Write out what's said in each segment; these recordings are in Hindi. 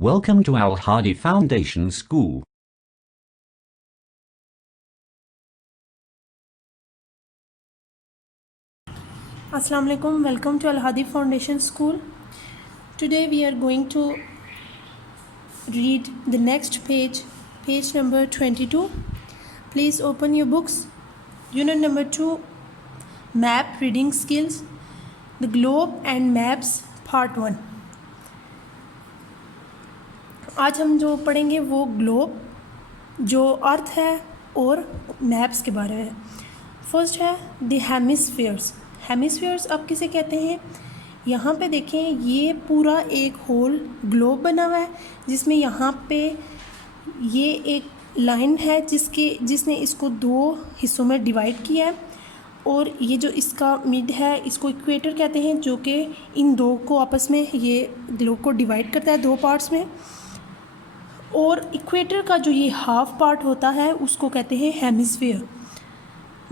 Welcome to Al Hadi Foundation School. Assalamu alaikum. Welcome to Al Hadi Foundation School. Today we are going to read the next page, page number 22. Please open your books. Unit number 2, Map Reading Skills, The Globe and Maps, Part 1. आज हम जो पढ़ेंगे वो ग्लोब, जो अर्थ है, और मैप्स के बारे में. फर्स्ट है द हेमिस्फीयर्स. हेमिस्फीयर्स अब किसे कहते हैं? यहाँ पे देखें, ये पूरा एक होल ग्लोब बना हुआ है जिसमें यहाँ पे ये एक लाइन है जिसने इसको दो हिस्सों में डिवाइड किया है, और ये जो इसका मिड है इसको इक्वेटर कहते हैं, जो कि इन दो को आपस में ये ग्लोब को डिवाइड करता है दो पार्ट्स में. और इक्वेटर का जो ये हाफ पार्ट होता है उसको कहते हैं hemisphere.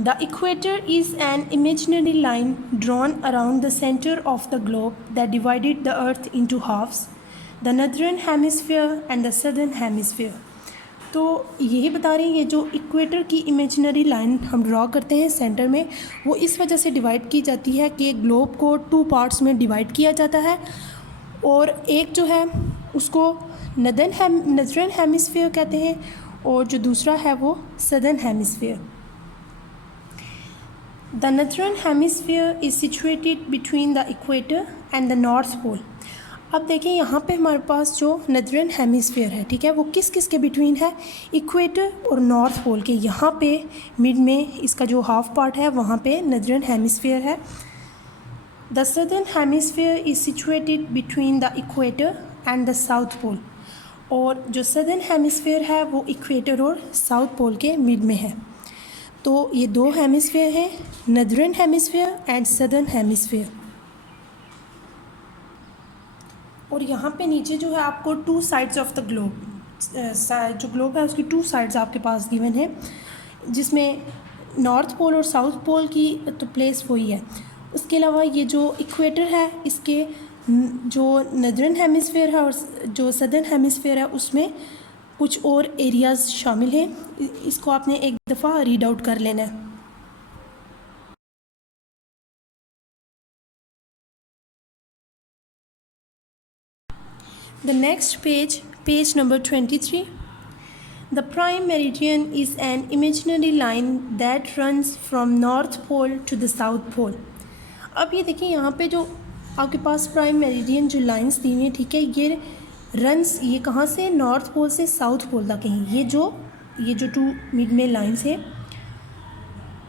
The equator is an imaginary line drawn around the centre of the globe that divided the earth into halves, the northern hemisphere and the southern hemisphere. तो यही बता रही है, ये जो इक्वेटर की इमेजिनरी लाइन हम ड्रॉ करते हैं सेंटर में, वो इस वजह से डिवाइड की जाती है कि ग्लोब को टू पार्ट्स में डिवाइड किया जाता है, और एक जो है उसको नॉर्दर्न हेमिस्फीयर कहते हैं और जो दूसरा है वो southern hemisphere. The northern hemisphere is situated between the equator and the North Pole. अब देखिए यहाँ पे हमारे पास जो नॉर्दर्न हेमिस्फीयर है, ठीक है, वो किस किस के बिटवीन है? इक्वेटर और नॉर्थ पोल के. यहाँ पे मिड में इसका जो हाफ पार्ट है वहाँ पे नॉर्दर्न हेमिस्फीयर है. The southern hemisphere is situated between the equator and the South Pole. और जो सदर्न हेमिस्फीयर है वो इक्वेटर और साउथ पोल के मिड में है. तो ये दो हेमिस्फीयर हैं, northern hemisphere and southern hemisphere. और यहाँ पे नीचे जो है आपको two sides of the globe, जो ग्लोब है उसकी टू साइड्स आपके पास गिवन है, जिसमें नॉर्थ पोल और साउथ पोल की तो प्लेस वही है. उसके अलावा ये जो इक्वेटर है इसके जो नॉर्दर्न हेमिस्फीयर है और जो सदर्न हेमिस्फीयर है उसमें कुछ और एरियाज़ शामिल हैं. इसको आपने एक दफ़ा रीड आउट कर लेना है. The next page, page number 23. The prime meridian is an imaginary line that runs from North Pole to the South Pole. अब ये देखिए यहाँ पे जो आपके पास प्राइम मेरिडियन जो लाइंस दी हैं, ठीक है, ये रन्स ये कहाँ से? नॉर्थ पोल से साउथ पोल तक हैं. ये जो टू मिड में लाइंस हैं,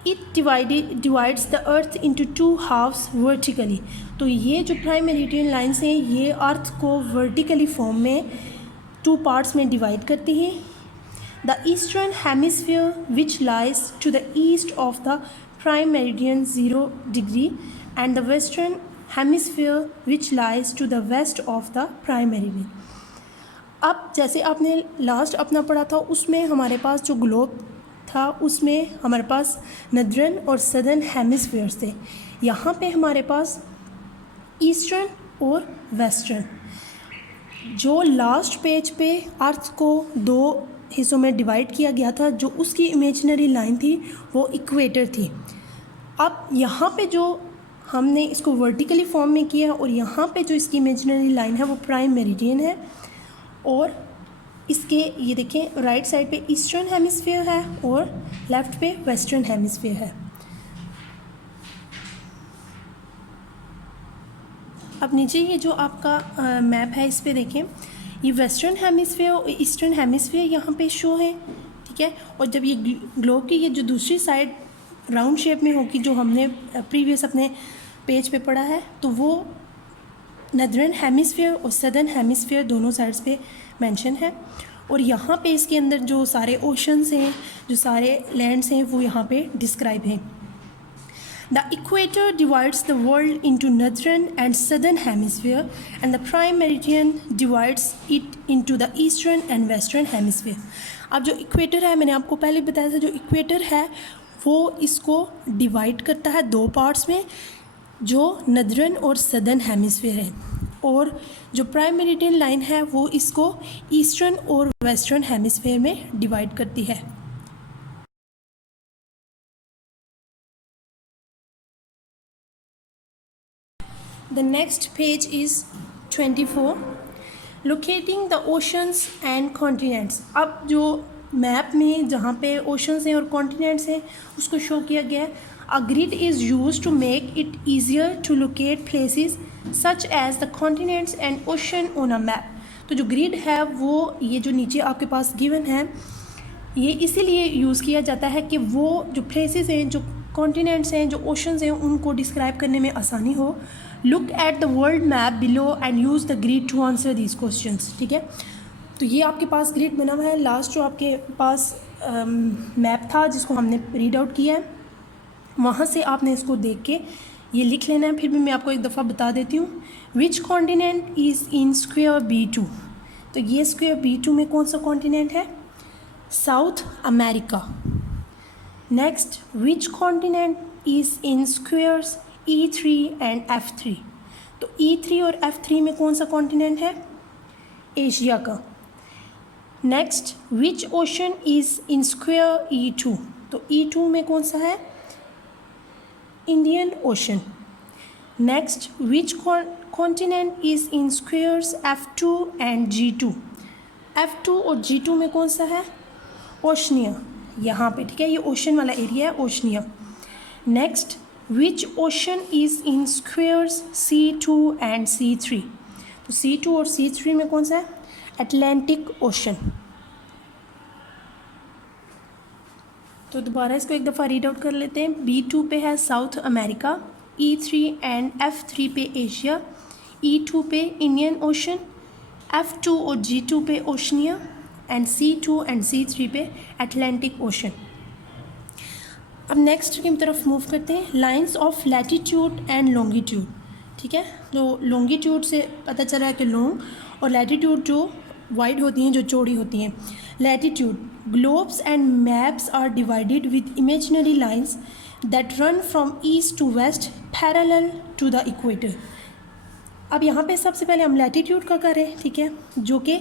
it divides the earth into two halves vertically. तो ये जो प्राइम मेरिडियन लाइंस हैं ये अर्थ को वर्टिकली फॉर्म में टू पार्ट्स में डिवाइड करती हैं. The eastern hemisphere which lies to the east of the prime meridian 0 degree and the western hemisphere which lies to the west of the prime meridian. अब जैसे आपने लास्ट अपना पढ़ा था उसमें हमारे पास जो ग्लोब था उसमें हमारे पास नॉर्दर्न और सदर्न हेमिस्फीयर्स थे. यहाँ पे हमारे पास ईस्टर्न और वेस्टर्न. जो लास्ट पेज पे अर्थ को दो हिस्सों में डिवाइड किया गया था, जो उसकी इमेजिनरी लाइन थी वो इक्वेटर थी. अब यहाँ पे जो हमने इसको वर्टिकली फॉर्म में किया और यहाँ पे जो इसकी इमेजिनरी लाइन है वो प्राइम मेरिडियन है. और इसके ये देखें राइट साइड पे ईस्टर्न हेमिस्फीयर है और लेफ़्ट पे वेस्टर्न हेमिस्फीयर है. अब नीचे ये जो आपका मैप है इस पे देखें, ये वेस्टर्न हेमिस्फीयर और ईस्टर्न हेमिस्फीयर यहाँ पे शो है, ठीक है. और जब ये ग्लोब की ये जो दूसरी साइड राउंड शेप में होगी, जो हमने प्रीवियस अपने पेज पे पढ़ा है, तो वो नॉर्दर्न हेमिस्फीयर और सदर्न हेमिस्फीयर दोनों साइड्स पे मेंशन है. और यहाँ पे इसके अंदर जो सारे ओशंस हैं, जो सारे लैंड्स हैं, वो यहाँ पे डिस्क्राइब हैं. The equator divides the world into northern and southern hemisphere and the prime meridian divides it into the eastern and western hemisphere. अब जो इक्वेटर है, मैंने आपको पहले बताया था, जो इक्वेटर है वो इसको डिवाइड करता है दो पार्ट्स में, जो नॉर्दर्न और सदर्न हेमिस्फीयर है. और जो प्राइम मेरिडियन लाइन है वो इसको ईस्टर्न और वेस्टर्न हेमिस्फेयर में डिवाइड करती है। The next page is 24. Locating the oceans and continents. अब जो मैप में जहाँ पे ओशंस हैं और कॉन्टिनेंट्स हैं उसको शो किया गया है। A grid is used to make it easier to locate places such as the continents and ocean on a map. तो जो ग्रिड है वो ये जो नीचे आपके पास गिवन है ये इसीलिए यूज़ किया जाता है कि वो जो प्लेसेस हैं, जो कॉन्टिनेंट्स हैं, जो ओशंस हैं, उनको डिस्क्राइब करने में आसानी हो। Look at the world map below and use the grid to answer these questions. ठीक है, तो ये आपके पास ग्रिड बना हुआ है। लास्ट जो आपके पास मैप था जिसको हमने रीड आउट किया है, वहाँ से आपने इसको देख के ये लिख लेना है। फिर भी मैं आपको एक दफ़ा बता देती हूँ। Which continent is in square B2। तो ये स्क्वायर B2 में कौन सा कॉन्टिनेंट है? South America. Next, which continent is in squares E3 and F3। तो E3 और F3 में कौन सा कॉन्टिनेंट है? एशिया का। Next, which ocean is in square E2। तो E2 में कौन सा है? Indian ocean. Next, which continent is in squares F2 and G2। F2 और G2 में कौन सा है? ओशनिया, यहाँ पे। ठीक है, ये ओशन वाला एरिया है, Oceania. Next, which ocean is in squares C2 and C3। तो C2 और C3 में कौन सा है? Atlantic ocean. तो दोबारा इसको एक दफ़ा रीड आउट कर लेते हैं। B2 पे है south America, E3 and F3 पे एशिया, E2 पे इंडियन ओशन, F2 और G2 पे Oceania and C2 and C3 पे अटलांटिक ओशन। अब नेक्स्ट की तरफ मूव करते हैं। Lines of latitude and longitude. ठीक है, तो लॉन्गिट्यूड से पता चल रहा है कि लॉन्ग, और लैटिट्यूड जो वाइड होती हैं, जो चौड़ी होती हैं। Latitude, globes and maps are divided with imaginary lines that run from east to west parallel to the equator. अब यहाँ पे सबसे पहले हम लैटिट्यूड का करें। ठीक है, जो कि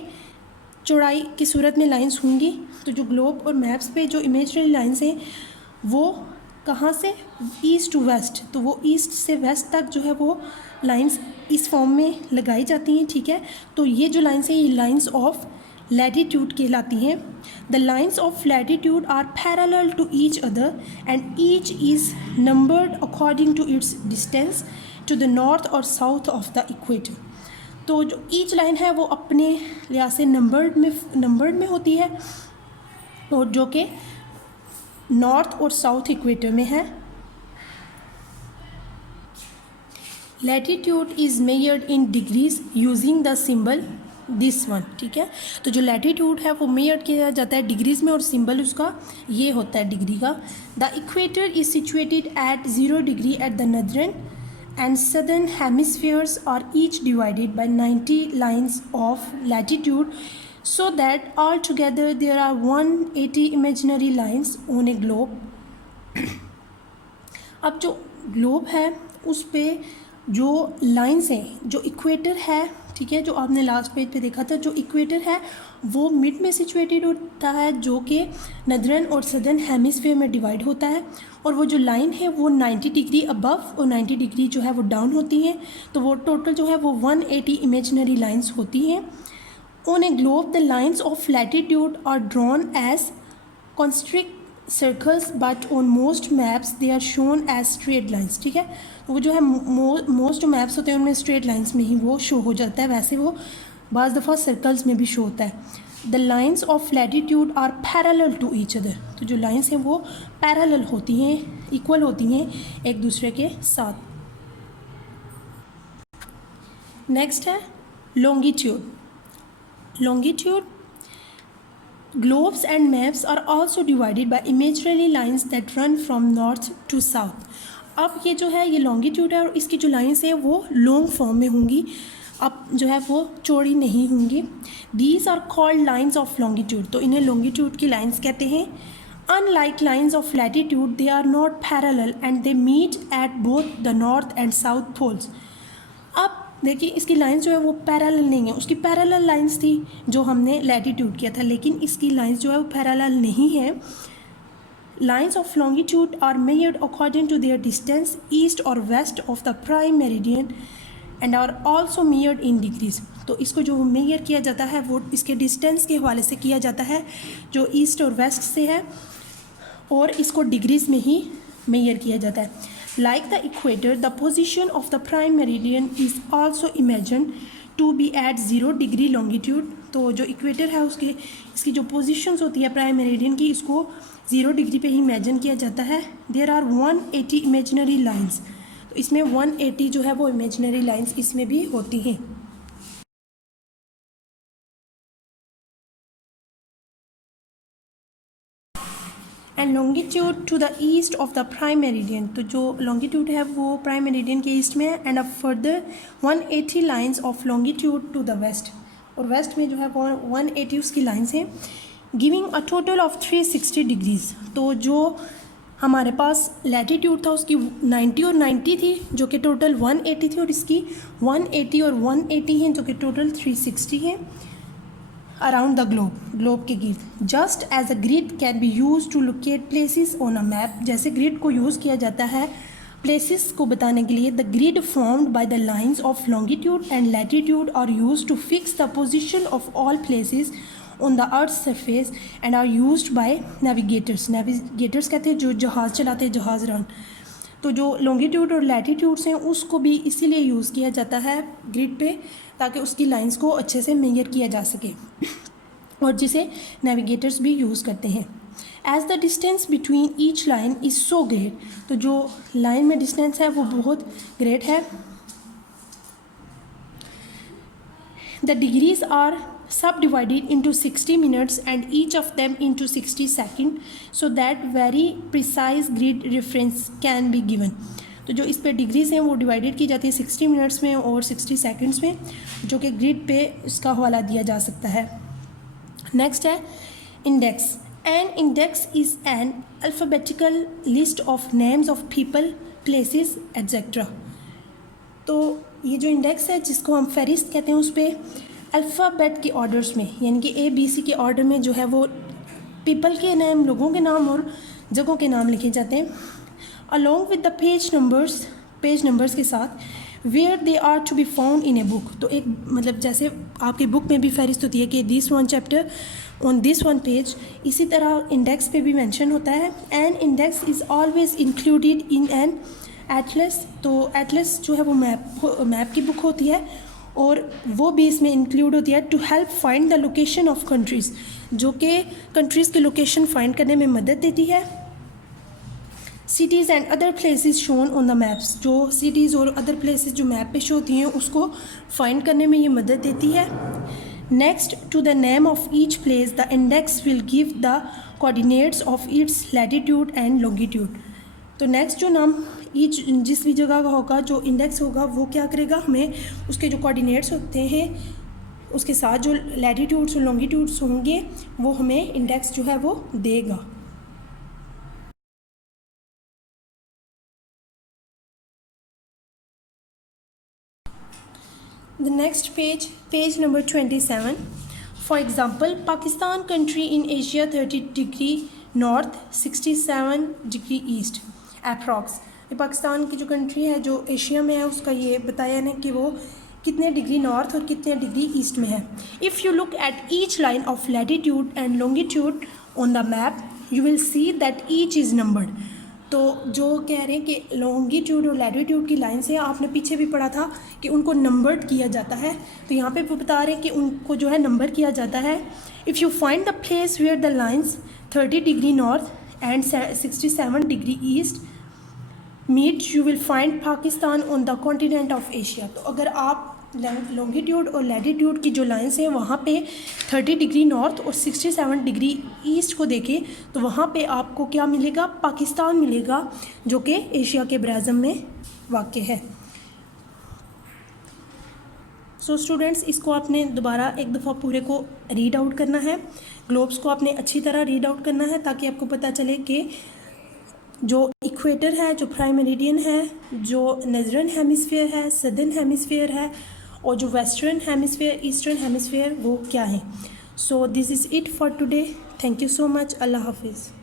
चौड़ाई की सूरत में लाइंस होंगी। तो जो ग्लोब और मैप्स पे जो इमेजिनरी लाइंस हैं वो कहाँ से? East to west. तो वो ईस्ट से वेस्ट तक जो है वो लाइंस इस फॉर्म में लगाई जाती हैं। ठीक है, तो ये जो लाइंस हैं ये लाइंस ऑफ लैटिट्यूड कहलाती हैं। The lines of latitude are parallel to each other and each is numbered according to its distance to the north or south of the equator. तो जो ईच लाइन है वो अपने लिहाज से नंबर्ड में होती है, और जो कि नॉर्थ और साउथ इक्वेटर में है। Latitude is measured in degrees using the symbol this one. ठीक है, तो जो लैटिट्यूड है वो मेजर किया जाता है डिग्रीज में, और सिंबल उसका ये होता है डिग्री का। The equator is situated at 0 degree at the northern and southern hemispheres are each divided by 90 lines of latitude, so that altogether there are 180 imaginary lines on a globe. अब जो ग्लोब है उस पे जो लाइंस हैं, जो इक्वेटर है, ठीक है, जो आपने लास्ट पेज पे देखा था, जो इक्वेटर है वो मिड में सिचुएटेड होता है, जो कि नदर्न और सदर्न हेमिस्फीयर में डिवाइड होता है, और वो जो लाइन है वो 90 डिग्री अबव और 90 डिग्री जो है वो डाउन होती हैं। तो वो टोटल जो है वो 180 इमेजिनरी लाइंस होती हैं। On a globe, the lines of latitude are drawn as concentric circles, but on most maps they are shown as straight lines. ठीक है, वो जो है मोस्ट जो मैप्स होते हैं उनमें स्ट्रेट लाइंस में ही वो शो हो जाता है, वैसे वो बाज़ दफ़ा सर्कल्स में भी शो होता है। The lines of latitude are parallel to each other. तो जो लाइंस हैं वो पैरेलल होती हैं, इक्वल होती हैं एक दूसरे के साथ। नेक्स्ट है longitude. Longitude, globes and maps are also divided by imaginary lines that run from north to south. अब ये जो है ये longitude है और इसकी जो लाइंस है वो लॉन्ग फॉर्म में होंगी, अब जो है वो चौड़ी नहीं होंगी। These are called lines of longitude. तो इन्हें longitude की लाइंस कहते हैं। Unlike lines of latitude, they are not parallel and they meet at both the north and south poles. अब देखिए इसकी लाइंस जो है वो पैरेलल नहीं है, उसकी पैरेलल लाइंस थी जो हमने लैटिट्यूड किया था, लेकिन इसकी लाइंस जो है वो पैरेलल नहीं है। Lines of longitude are measured according to their distance east और west of the prime meridian and are also measured in degrees. तो इसको जो मेजर किया जाता है वो इसके डिस्टेंस के हवाले से किया जाता है जो ईस्ट और वेस्ट से है, और इसको डिग्रीज में ही मेजर किया जाता है। Like the equator the position of the prime meridian is also imagine to be at 0 degree longitude. तो जो इक्वेटर है उसके इसकी जो पोजीशंस होती है प्राइम मेरिडियन की, इसको 0 डिग्री पे ही इमेजिन किया जाता है। There are 180 imaginary lines. तो इसमें 180 जो है वो इमेजिनरी लाइंस इसमें भी होती हैं। And longitude to the east of the prime meridian, तो जो लॉन्गिट्यूड है वो प्राइम मेरिडियन के ईस्ट में है। And a further 180 lines of longitude to the west, और वेस्ट में जो है वो 180 उसकी लाइंस हैं, giving a total of 360 degrees. तो जो हमारे पास लैटिट्यूड था उसकी 90 और 90 थी जो कि टोटल 180 थी, और इसकी 180 और 180 हैं जो कि टोटल 360 हैं अराउंड द ग्लोब के गिर्द। Just as a grid can be use to locate places on a map, जैसे ग्रिड को यूज़ किया जाता है प्लेसेस को बताने के लिए। The grid formed by the lines of longitude and latitude are use to fix the position of all places on the earth surface and are used by navigators. Navigators कहते हैं जो जहाज़ चलाते हैं, जहाज़ रान। तो जो लॉन्गिट्यूड और लैटिट्यूड्स हैं उसको भी इसीलिए यूज़ किया जाता है ग्रिड पे, ताकि उसकी लाइंस को अच्छे से मेजर किया जा सके, और जिसे नेविगेटर्स भी यूज़ करते हैं। As the distance between each line is so great, तो जो लाइन में डिस्टेंस है वो बहुत ग्रेट है। The degrees are subdivided into 60 minutes and each of them into 60 seconds so that very precise grid reference can be given। तो जो इस पे डिग्रीज हैं वो डिवाइडेड की जाती है 60 मिनट्स में और 60 सेकंड्स में, जो कि ग्रिड पे इसका हवाला दिया जा सकता है। नेक्स्ट है index. An index is an alphabetical list of names of people, places etcetera. तो ये जो इंडेक्स है जिसको हम फहरिस्त कहते हैं, उस पर अल्फ़ाबेट के ऑर्डर्स में यानी कि ABC के ऑर्डर में जो है वो पीपल के नाम, लोगों के नाम और जगहों के नाम लिखे जाते हैं, along with the page numbers के साथ, where they are to be found in a book. तो एक मतलब जैसे आपकी बुक में भी फहरिस्त होती है कि this one chapter on this one page, इसी तरह इंडेक्स पे भी मेंशन होता है। An index is always included in an atlas. तो एटलस जो है वो मैप की बुक होती है, और वो भी इसमें इंक्लूड होती है to help find the location of countries, जो कि कंट्रीज़ की लोकेशन फाइंड करने में मदद देती है। Cities and other places shown on the maps, जो सिटीज़ और अदर प्लेसेस जो मैप पे शो होती हैं उसको फाइंड करने में ये मदद देती है। Next to the name of each place the index will give the coordinates of its latitude and longitude. तो नेक्स्ट जो नाम ईच जिस भी जगह का होगा, जो इंडेक्स होगा वो क्या करेगा, हमें उसके जो कोऑर्डिनेट्स होते हैं उसके साथ जो लैटिट्यूड्स और लॉन्गिट्यूड्स होंगे वो हमें इंडेक्स जो है वो देगा। The next page number 27। For example, Pakistan country in Asia 30 degree north 67 degree east approx. ये पाकिस्तान की जो कंट्री है जो एशिया में है उसका ये बताया है कि वो कितने डिग्री नॉर्थ और कितने डिग्री ईस्ट में है। If you look at each line of latitude and longitude on the map you will see that each is numbered. तो जो कह रहे हैं कि लॉन्गिट्यूड और लैटिट्यूड की लाइन से आपने पीछे भी पढ़ा था कि उनको नंबर्ड किया जाता है, तो यहाँ पे वो बता रहे हैं कि उनको जो है नंबर किया जाता है। If you find the place where the lines 30 degree north and 67 degree east meet you will find Pakistan on the continent of Asia. तो अगर आप लॉन्गिट्यूड और लैटिट्यूड की जो लाइन्स हैं वहाँ पे 30 डिग्री नॉर्थ और 67 डिग्री ईस्ट को देखें तो वहाँ पे आपको क्या मिलेगा, पाकिस्तान मिलेगा, जो कि एशिया के बराज़म में वाक़ है। सो स्टूडेंट्स, इसको आपने दोबारा एक दफ़ा पूरे को रीड आउट करना है, ग्लोब्स को आपने अच्छी तरह रीड आउट करना है ताकि आपको पता चले कि जो इक्वेटर है, जो प्राइम मेरिडियन है, जो नदरन हेमिसफेयर है, सदर्न हेमिसफेयर है, और जो वेस्टर्न हेमिसफेयर, ईस्टर्न हेमिसफेयर, वो क्या है। So this is it for today. Thank you so much. अल्लाह हाफिज़।